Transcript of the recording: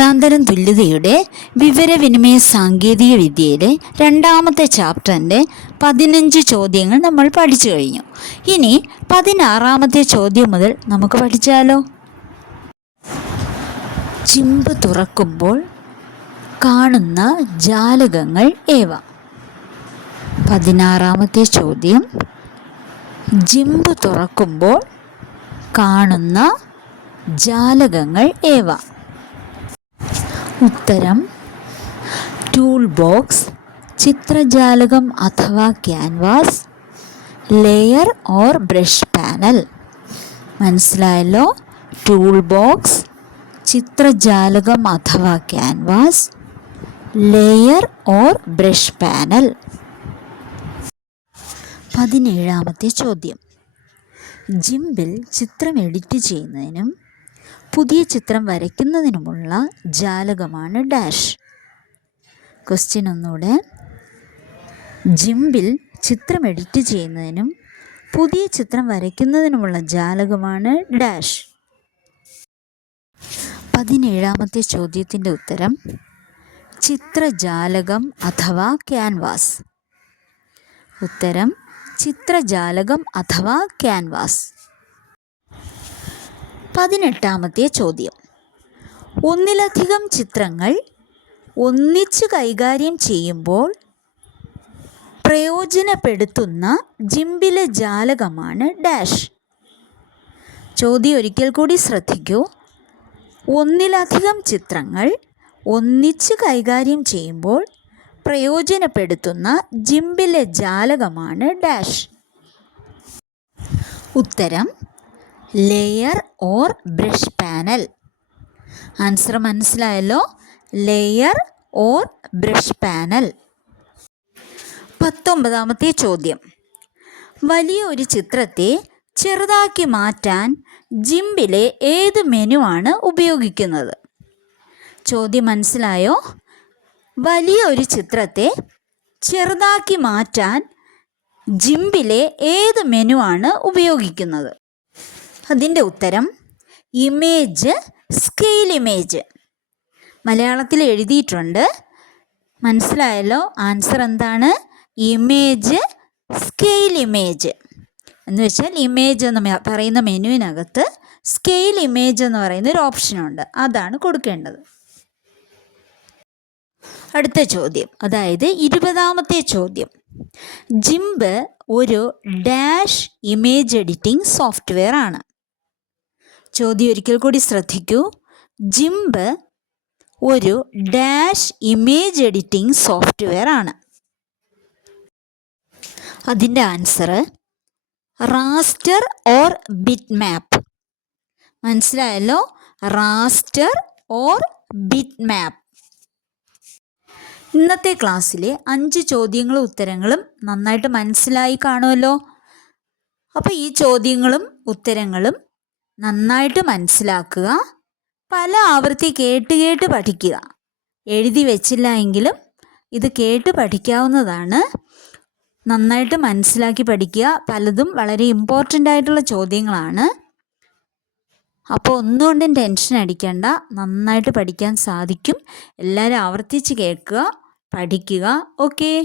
അർത്ഥാന്തരം തുല്യതയുടെ വിവരവിനിമയ സാങ്കേതിക വിദ്യയിലെ രണ്ടാമത്തെ ചാപ്റ്ററിന്റെ പതിനഞ്ച് ചോദ്യങ്ങൾ നമ്മൾ പഠിച്ചു കഴിഞ്ഞു. ഇനി പതിനാറാമത്തെ ചോദ്യം മുതൽ നമുക്ക് പഠിച്ചാലോ? ചിമ്പ് തുറക്കുമ്പോൾ കാണുന്ന ജാലകങ്ങൾ ഏവ? പതിനാറാമത്തെ ചോദ്യം ജിമ്പ് തുറക്കുമ്പോൾ കാണുന്ന ജാലകങ്ങൾ ഏവ? ഉത്തരം. ടൂൾ ബോക്സ് ചിത്രജാലകം അഥവാ canvas layer or brush panel മനസ്സിലായല്ലോ? ടൂൾ ബോക്സ് ചിത്രജാലകം അഥവാ canvas layer or brush panel പതിനേഴാമത്തെ ചോദ്യം. ജിംബിൽ ചിത്രം എഡിറ്റ് ചെയ്യുന്നതിനും പുതിയ ചിത്രം വരയ്ക്കുന്നതിനുമുള്ള ജാലകമാണ് ഡാഷ്. ക്വസ്റ്റ്യൻ ഒന്നുകൂടെ. ജിംബിൽ ചിത്രം എഡിറ്റ് ചെയ്യുന്നതിനും പുതിയ ചിത്രം വരയ്ക്കുന്നതിനുമുള്ള ജാലകമാണ് ഡാഷ്. പതിനേഴാമത്തെ ചോദ്യത്തിന്റെ ഉത്തരം. ചിത്രജാലകം അഥവാ ക്യാൻവാസ്. ഉത്തരം. ചിത്രജാലകം അഥവാ ക്യാൻവാസ്. പതിനെട്ടാമത്തെ ചോദ്യം. ഒന്നിലധികം ചിത്രങ്ങൾ ഒന്നിച്ച് കൈകാര്യം ചെയ്യുമ്പോൾ പ്രയോജനപ്പെടുത്തുന്ന ജിംബിലെ ജാലകമാണ് ഡാഷ്. ചോദ്യം ഒരിക്കൽ കൂടി ശ്രദ്ധിക്കൂ. ഒന്നിലധികം ചിത്രങ്ങൾ ഒന്നിച്ച് കൈകാര്യം ചെയ്യുമ്പോൾ പ്രയോജനപ്പെടുത്തുന്ന ജിംബിലെ ജാലകമാണ് ഡാഷ്. ഉത്തരം layer or brush panel answer മനസ്സിലായല്ലോ? ലെയർ ഓർ ബ്രഷ് പാനൽ പത്തൊമ്പതാമത്തെ ചോദ്യം. വലിയ ഒരു ചിത്രത്തെ ചെറുതാക്കി മാറ്റാൻ ജിംബിലെ ഏത് ആണ് ഉപയോഗിക്കുന്നത്? ചോദ്യം മനസ്സിലായോ? വലിയ ഒരു ചിത്രത്തെ ചെറുതാക്കി മാറ്റാൻ ജിംബിലെ ഏത് ആണ് ഉപയോഗിക്കുന്നത്? അതിന്റെ ഉത്തരം ഇമേജ് സ്കെയിൽ ഇമേജ്. മലയാളത്തിൽ എഴുതിയിട്ടുണ്ട്. മനസ്സിലായല്ലോ? ആൻസർ എന്താണ്? Image scale image. എന്ന് വെച്ചാൽ ഇമേജ് എന്ന് പറയുന്ന മെനുവിനകത്ത് സ്കെയിൽ ഇമേജ് എന്ന് പറയുന്ന ഒരു ഓപ്ഷനുണ്ട് അതാണ് കൊടുക്കേണ്ടത്. അടുത്ത ചോദ്യം. അതായത് ഇരുപതാമത്തെ ചോദ്യം. ജിംബ് ഒരു ഡാഷ് ഇമേജ് എഡിറ്റിംഗ് സോഫ്റ്റ്വെയർ ആണ്. ചോദ്യം ഒരിക്കൽ കൂടി ശ്രദ്ധിക്കൂ. ജിംബ് ഒരു ഡാഷ് ഇമേജ് എഡിറ്റിംഗ് സോഫ്റ്റ്വെയർ ആണ്. അതിന്റെ answer raster or bitmap മനസ്സിലായല്ലോ? റാസ്റ്റർ ഓർ ബിറ്റ് മാപ്പ് ഇന്നത്തെ ക്ലാസ്സിലെ അഞ്ച് ചോദ്യങ്ങളും ഉത്തരങ്ങളും നന്നായിട്ട് മനസ്സിലായി കാണുമല്ലോ. അപ്പോൾ ഈ ചോദ്യങ്ങളും ഉത്തരങ്ങളും നന്നായിട്ട് മനസ്സിലാക്കുക. പല ആവൃത്തി കേട്ട് കേട്ട് പഠിക്കുക. എഴുതി വെച്ചില്ല എങ്കിലും ഇത് കേട്ട് പഠിക്കാവുന്നതാണ്. നന്നായിട്ട് മനസ്സിലാക്കി പഠിക്കുക പലതും വളരെ ഇമ്പോർട്ടന്റ് ആയിട്ടുള്ള ചോദ്യങ്ങളാണ്. അപ്പോൾ ഒന്നുകൊണ്ടും ടെൻഷൻ അടിക്കേണ്ട. നന്നായിട്ട് പഠിക്കാൻ സാധിക്കും. എല്ലാവരും ആവർത്തിച്ച് കേൾക്കുക പഠിക്കുക. ഓക്കേ